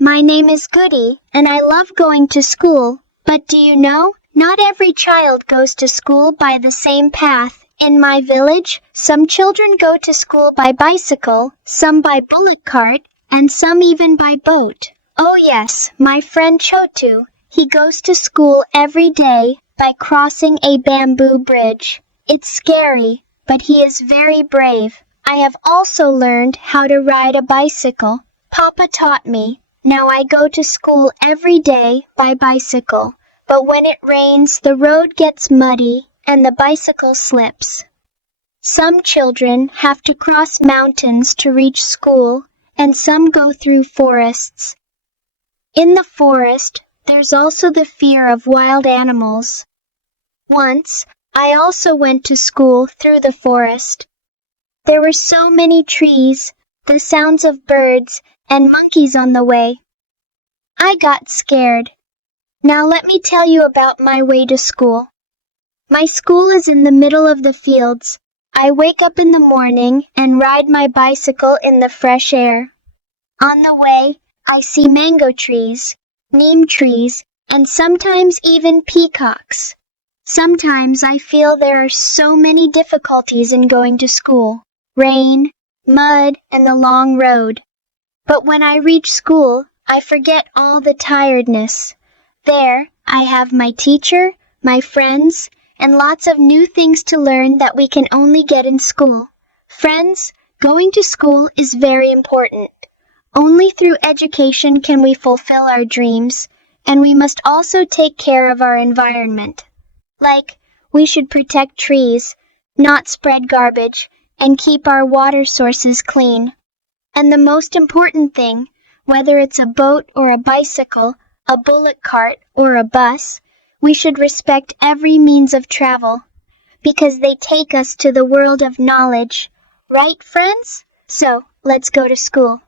my name is Goody, and I love going to school. But do you know, not every child goes to school by the same path. In my village, some children go to school by bicycle, some by bullock cart, and some even by boat. Oh yes, my friend Chotu, he goes to school every day by crossing a bamboo bridge. It's scary, but he is very brave. I have also learned how to ride a bicycle. Papa taught me. Now I go to school every day by bicycle. But when it rains, the road gets muddy and the bicycle slips. Some children have to cross mountains to reach school, and some go through forests. In the forest, there's also the fear of wild animals. Once, I also went to school through the forest. There were so many trees, the sounds of birds, and monkeys on the way. I got scared. Now let me tell you about my way to school. My school is in the middle of the fields. I wake up in the morning and ride my bicycle in the fresh air. On the way, I see mango trees, neem trees, and sometimes even peacocks. Sometimes I feel there are so many difficulties in going to school. Rain, mud, and the long road. But when I reach school, I forget all the tiredness. There, I have my teacher, my friends, and lots of new things to learn that we can only get in school. Friends, going to school is very important. Only through education can we fulfill our dreams, and we must also take care of our environment. Like, we should protect trees, not spread garbage, and keep our water sources clean. And the most important thing, whether it's a boat or a bicycle, a bullock cart or a bus, we should respect every means of travel, because they take us to the world of knowledge. Right, friends? So, let's go to school.